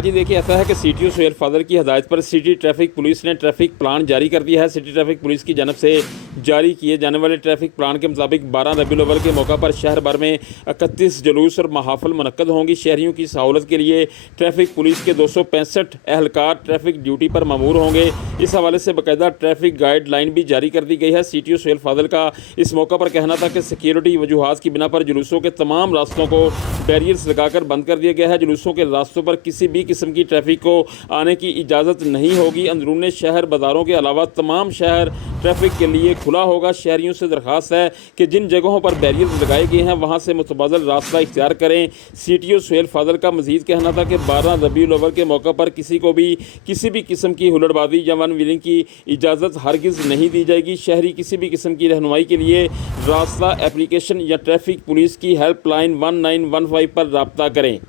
आज ही देखिए ऐसा है कि सीटीओ सुहेल फादल की हदायत पर सिटी ट्रैफिक पुलिस ने ट्रैफिक प्लान जारी कर दिया है। सिटी ट्रैफिक पुलिस की जानब से जारी किए जाने वाले ट्रैफिक प्लान के मुताबिक 12 रबीउल अव्वल के मौका पर शहर भर में 31 जुलूस और महाफिल मुनक्कद होंगी। शहरियों की सहूलत के लिए ट्रैफिक पुलिस के 265 एहलकार ट्रैफिक ड्यूटी पर मामूर होंगे। इस हवाले से बाकायदा ट्रैफिक गाइड लाइन भी जारी कर दी गई है। सीटीओ सुहेल फादल का इस मौका पर कहना था कि सिक्योरिटी वजूहात की बिना पर जुलूसों के तमाम रास्तों को बैरियर्स लगाकर बंद कर दिया गया है। जुलूसों के रास्तों पर किसी भी किस्म की ट्रैफिक को आने की इजाज़त नहीं होगी। अंदरून शहर बाज़ारों के अलावा तमाम शहर ट्रैफिक के लिए खुला होगा। शहरियों से दरख्वास्त है कि जिन जगहों पर बैरियर्स लगाए गए हैं वहां से मुतबादल रास्ता इख्तियार करें। सीटीओ सुहेल फादल का मजीद कहना था कि 12 रबीउल अव्वल के मौका पर किसी को भी किसी भी किस्म की हुल्लड़बाजी या वन व्हीलिंग की इजाज़त हरगिज़ नहीं दी जाएगी। शहरी किसी भी किस्म की रहनुमाई के लिए रास्ता एप्लीकेशन या ट्रैफिक पुलिस की हेल्पलाइन 1915 पर रब्ता करें।